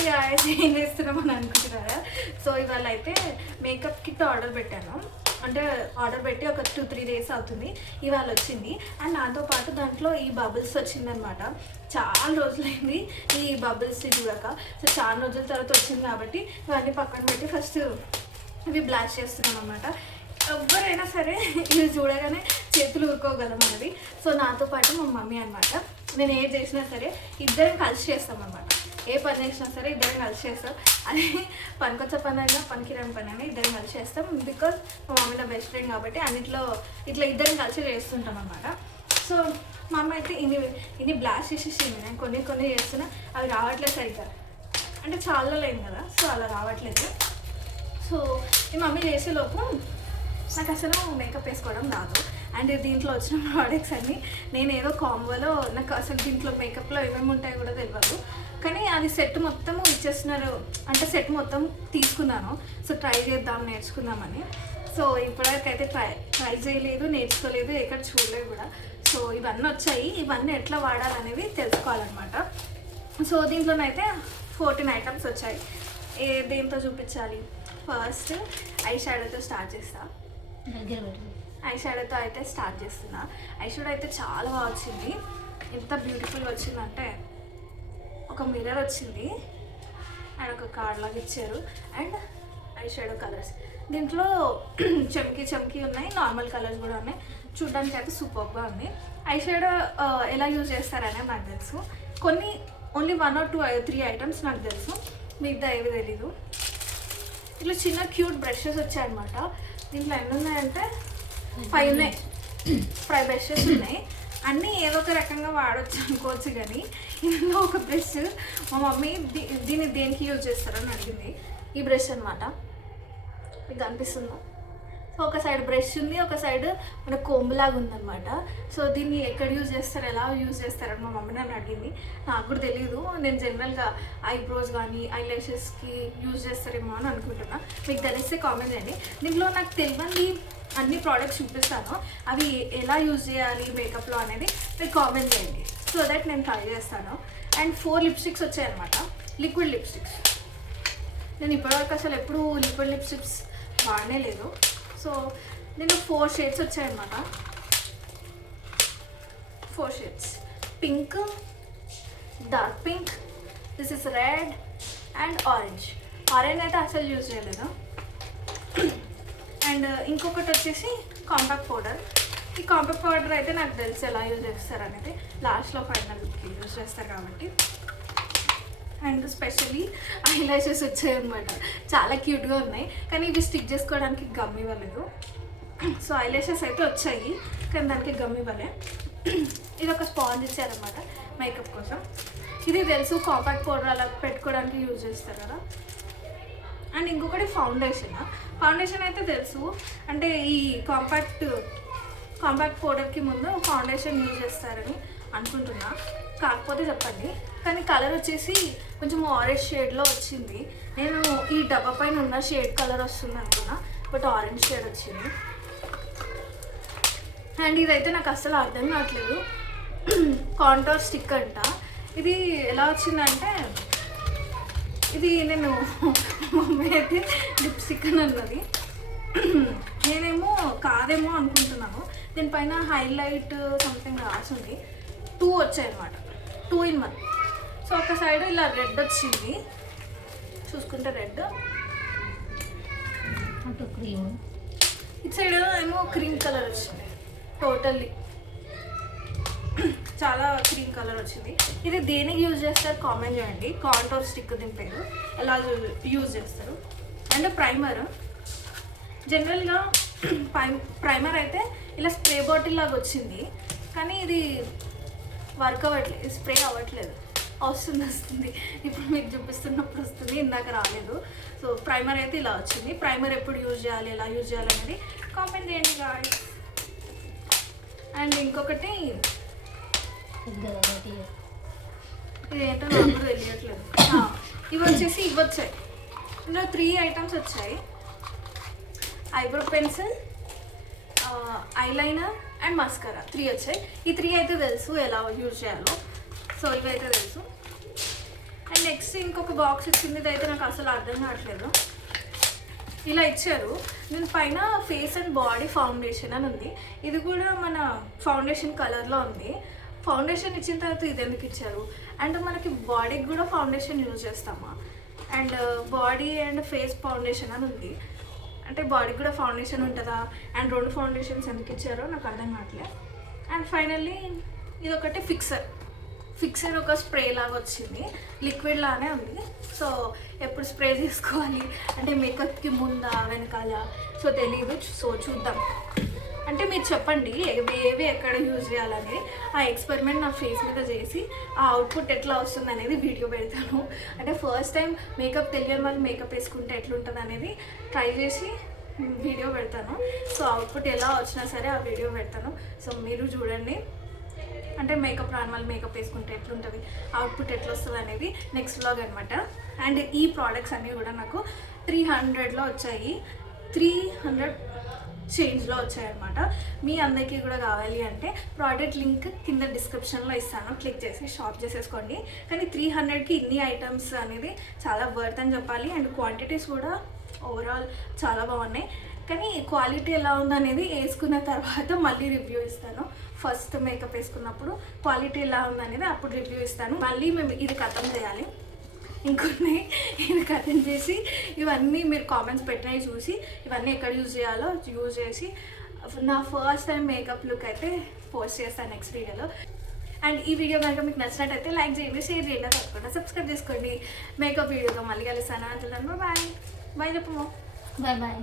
Hi guys, ఏం చేస్తున్నామని అనుకుంటున్నారా? సో ఇవాళ అయితే మేకప్ కిట్ ఆర్డర్ పెట్టాను. అంటే ఆర్డర్ పెట్టి ఒక 2-3 డేస్ అవుతుంది. ఇవాళ వచ్చింది. అండ్ నాతో పాటు దాంట్లో ఈ బబుల్స్ వచ్చిందనమాట. చాలా రోజులైంది ఈ బబుల్స్ చూడక. సో చాలా రోజుల తర్వాత వచ్చింది కాబట్టి ఇవన్నీ పక్కన పెట్టి ఫస్ట్ ఇవి బ్లాస్ట్ చేస్తున్నాం అనమాట. ఎవరైనా సరే ఇవి చూడగానే చేతులు ఊరుకోగలం మనవి. సో నాతో పాటు మా మమ్మీ అనమాట. నేను ఏం చేసినా సరే ఇద్దరం కలిసి చేస్తాం అనమాట. ఏ పని చేసినా సరే ఇద్దరం కలిసి చేస్తాం. అది పనికొచ్చే పని అయినా పనికిరాని పని అయినా ఇద్దరం కలిసి చేస్తాం. బికాజ్ మా మమ్మీ నా బెస్ట్ ఫ్రెండ్ కాబట్టి అన్నిట్లో ఇట్లా ఇద్దరం కలిసి చేస్తుంటాం అనమాట. సో మా అమ్మ అయితే ఇన్ని బ్లాస్ట్ చేసేసింది. నేను కొన్ని చేస్తున్నా, అవి రావట్లేదు సరిగ్గా. అంటే చాలా లేదు కదా, సో అలా రావట్లేదు. సో ఈ మమ్మీ చేసేలోపు నాకు అసలు మేకప్ వేసుకోవడం రాదు. అండ్ దీంట్లో వచ్చిన ప్రోడక్ట్స్ అన్నీ నేను ఏదో కాంబోలో, నాకు అసలు దీంట్లో మేకప్లో ఏమేమి ఉంటాయో కూడా తెలియదు. కానీ అది సెట్ మొత్తం ఇచ్చేస్తున్నారు. అంటే సెట్ మొత్తం తీసుకున్నాను. సో ట్రై చేద్దాం, నేర్చుకుందామని. సో ఇప్పటివరకైతే ట్రై చేయలేదు, నేర్చుకోలేదు, ఎక్కడ చూడలేదు కూడా. సో ఇవన్నీ వచ్చాయి. ఇవన్నీ ఎట్లా వాడాలనేవి తెలుసుకోవాలన్నమాట. సో దీంట్లోనైతే 14 ఐటమ్స్ వచ్చాయి. దేంతో చూపించాలి? ఫస్ట్ ఐ షాడోతో స్టార్ట్ చేస్తా. ఐ షాడోతో అయితే స్టార్ట్ చేస్తున్నా. ఐ షాడో అయితే చాలా బాగా వచ్చింది. ఎంత బ్యూటిఫుల్గా వచ్చిందంటే, ఒక మిర్రర్ వచ్చింది అండ్ ఒక కార్డ్ లాగా ఇచ్చారు. అండ్ ఐ షాడో కలర్స్ దీంట్లో చమ్కీ ఉన్నాయి, నార్మల్ కలర్స్ కూడా ఉన్నాయి. చూడడానికి అయితే సూపర్గా ఉంది. ఐ షాడో ఎలా యూజ్ చేస్తారనే నాకు తెలుసు. కొన్ని ఓన్లీ 1 or 2-3 ఐటమ్స్ నాకు తెలుసు, మిగతా ఏవి తెలీదు. ఇట్లా చిన్న క్యూట్ బ్రషెస్ వచ్చాయన్నమాట. దీంట్లో ఎన్ని ఉన్నాయంటే 5 ఉన్నాయి. 5 బ్రషెస్ ఉన్నాయి. అన్నీ ఏదో ఒక రకంగా వాడవచ్చు అనుకోవచ్చు. కానీ ఇందులో ఒక బ్రష్ మా మమ్మీ దీన్ని దేనికి యూజ్ చేస్తారని అడిగింది. ఈ బ్రష్ అనమాట, మీకు అనిపిస్తుందా? సో ఒక సైడ్ బ్రష్ ఉంది, ఒక సైడ్ మన కోంబులాగా ఉందన్నమాట. సో దీన్ని ఎక్కడ యూజ్ చేస్తారు, ఎలా యూజ్ చేస్తారని మా మమ్మీ నన్ను అడిగింది. నాకు కూడా తెలియదు. నేను జనరల్గా ఐబ్రోస్ కానీ ఐలాషెస్కి యూజ్ చేస్తారేమో అని అనుకుంటున్నా. మీకు తెలిస్తే కామెంట్ చేయండి. దీంట్లో నాకు తెలియని అన్ని ప్రోడక్ట్స్ చూపిస్తాను. అవి ఎలా యూజ్ చేయాలి మేకప్లో అనేది మీరు కామెంట్ చేయండి. సో దట్ నేను ట్రై చేస్తాను. అండ్ 4 లిప్స్టిక్స్ వచ్చాయన్నమాట, లిక్విడ్ లిప్స్టిక్స్. నేను ఇప్పటివరకు అసలు ఎప్పుడు లిక్విడ్ లిప్స్టిక్స్ వాడనే లేదు. సో నేను 4 షేడ్స్ వచ్చాయన్నమాట. 4 shades: pink, dark pink, this is red and orange. Orange అయితే అసలు యూజ్ చేయలేదు. అండ్ ఇంకొకటి వచ్చేసి కాంపాక్ట్ పౌడర్. ఈ కాంపాక్ట్ పౌడర్ అయితే నాకు తెలుసు ఎలా యూజ్ చేస్తారు అనేది, లాస్ట్లో ఫైనల్కి యూజ్ చేస్తారు కాబట్టి. అండ్ స్పెషల్లీ ఐలాషెస్ వచ్చాయన్నమాట. చాలా క్యూట్గా ఉన్నాయి, కానీ ఇవి స్టిక్ చేసుకోవడానికి గమ్ ఇవ్వలేదు. సో ఐలాషెస్ అయితే వచ్చాయి, కానీ దానికి గమ్ ఇవ్వలే. ఇది ఒక స్పాంజ్ ఇచ్చారనమాట మేకప్ కోసం. ఇది తెలుసు, కాంపాక్ట్ పౌడర్ అలా పెట్టుకోవడానికి యూజ్ చేస్తారు కదా. అండ్ ఇంకొకటి ఫౌండేషన్ అయితే తెలుసు. అంటే ఈ కాంపాక్ట్ పౌడర్కి ముందు ఫౌండేషన్ యూజ్ చేస్తారని అనుకుంటున్నా, కాకపోతే చెప్పండి. కానీ కలర్ వచ్చేసి కొంచెం ఆరెంజ్ షేడ్లో వచ్చింది. నేను ఈ డబ్బా పైన ఉన్న షేడ్ కలర్ వస్తుంది అనుకున్నా, బట్ ఆరెంజ్ షేడ్ వచ్చింది. అండ్ ఇదైతే నాకు అస్సలు అర్థం కావట్లేదు. కాంటోర్ స్టిక్ అంట. ఇది ఎలా వచ్చిందంటే, ఇది నేను మమ్మీ అయితే లిప్స్టిక్ అని అన్నది. నేనేమో కాదేమో అనుకుంటున్నాను. దీనిపైన హైలైట్ సంథింగ్ రాసింది. 2 వచ్చాయన్నమాట, 2 in 1. సో ఒక సైడ్ ఇలా రెడ్ వచ్చింది, చూసుకుంటే రెడ్, క్రీమ్. ఇటు సైడ్ ఏమో క్రీమ్ కలర్ వచ్చింది. టోటల్లీ చాలా క్రీమ్ కలర్ వచ్చింది. ఇది దేనికి యూజ్ చేస్తారు కామెంట్ చేయండి. కాంటోర్ స్టిక్ దీని పేరు, ఎలా యూజ్ చేస్తారు. And primer. జనరల్గా ప్రైమర్ అయితే ఇలా స్ప్రే బాటిల్ లాగా వచ్చింది, కానీ ఇది వర్క్ అవ్వట్లేదు, స్ప్రే అవ్వట్లేదు. వస్తుంది ఇప్పుడు మీకు చూపిస్తున్నప్పుడు వస్తుంది, ఇందాక రాలేదు. సో ప్రైమర్ అయితే ఇలా వచ్చింది. ప్రైమర్ ఎప్పుడు యూజ్ చేయాలి, ఎలా యూజ్ చేయాలి అనేది కామెంట్ చేయండి గాయ్స్. అండ్ ఇంకొకటి ఇదేంటో నాకు తెలియట్లేదు. ఇవి వచ్చాయి. ఇందులో 3 ఐటమ్స్ వచ్చాయి: eyebrow pencil, eyeliner and mascara. 3 వచ్చాయి. ఈ 3 అయితే తెలుసు ఎలా యూజ్ చేయాలో. సో ఇవైతే తెలుసు. అండ్ నెక్స్ట్ ఇంకొక బాక్స్ ఇచ్చింది, ఇదైతే నాకు అసలు అర్థం కావట్లేదు. ఇలా ఇచ్చారు. నేను పైన ఫేస్ అండ్ బాడీ ఫౌండేషన్ అని ఉంది. ఇది కూడా మన ఫౌండేషన్ కలర్లో ఉంది. ఫౌండేషన్ ఇచ్చిన తర్వాత ఇది ఎందుకు ఇచ్చారు? అండ్ మనకి బాడీకి కూడా ఫౌండేషన్ యూజ్ చేస్తామా? And body and face foundation అని ఉంది. అంటే బాడీకి కూడా ఫౌండేషన్ ఉంటుందా? అండ్ 2 ఫౌండేషన్స్ ఎందుకు ఇచ్చారో నాకు అర్థం కావట్లేదు. అండ్ ఫైనల్లీ ఇది ఒకటి ఫిక్సర్ ఒక స్ప్రే లాగా వచ్చింది, లిక్విడ్ లానే ఉంది. సో ఎప్పుడు స్ప్రే చేసుకోవాలి అంటే మేకప్కి ముందా వెనకాల సో తెలియదు. సో చూద్దాం. అంటే మీరు చెప్పండి ఏవి ఎక్కడ యూజ్ చేయాలని. ఆ ఎక్స్పెరిమెంట్ నా ఫేస్ మీద చేసి ఆ అవుట్పుట్ ఎట్లా వస్తుంది అనేది వీడియో పెడతాను. అంటే ఫస్ట్ టైం మేకప్ తెలియని వాళ్ళు మేకప్ వేసుకుంటే ఎట్లుంటుంది అనేది ట్రై చేసి వీడియో పెడతాను. సో అవుట్పుట్ ఎలా వచ్చినా సరే ఆ వీడియో పెడతాను. సో మీరు చూడండి. అంటే మేకప్ నార్మల్ మేకప్ వేసుకుంటే ఎట్లుంటుంది, అవుట్పుట్ ఎట్లా వస్తుంది అనేది నెక్స్ట్ వ్లాగ్ అనమాట. అండ్ ఈ ప్రోడక్ట్స్ అన్నీ కూడా నాకు 300లో వచ్చాయి, 300 చేంజ్లో వచ్చాయన్నమాట. మీ అందరికీ కూడా కావాలి అంటే ప్రోడక్ట్ లింక్ కింద డిస్క్రిప్షన్లో ఇస్తాను, క్లిక్ చేసి షాప్ చేసేసుకోండి. కానీ 300కి ఇన్ని ఐటమ్స్ అనేది చాలా వర్త్ అని చెప్పాలి. అండ్ క్వాంటిటీస్ కూడా ఓవరాల్ చాలా బాగున్నాయి. కానీ క్వాలిటీ ఎలా ఉందనేది వేసుకున్న తర్వాత మళ్ళీ రివ్యూ ఇస్తాను. ఫస్ట్ మేకప్ వేసుకున్నప్పుడు క్వాలిటీ ఎలా ఉందనేది అప్పుడు రివ్యూ ఇస్తాను. మళ్ళీ మేము ఇది ఖతం చేయాలి, ఇంకొన్ని ఇది ఖతం చేసి ఇవన్నీ మీరు కామెంట్స్ పెట్టినవి చూసి ఇవన్నీ ఎక్కడ యూజ్ చేయాలో యూజ్ చేసి నా ఫస్ట్ టైం మేకప్ లుక్ అయితే పోస్ట్ చేస్తాను నెక్స్ట్ వీడియోలో. అండ్ ఈ వీడియో కనుక మీకు నచ్చినట్టయితే లైక్ చేయండి, షేర్ చేయండి, తప్పకుండా సబ్స్క్రైబ్ చేసుకోండి. మేకప్ వీడియోతో మళ్ళీ కలుస్తాను. అంటున్నాను బాయ్ చెప్పమ్మా. Bye bye.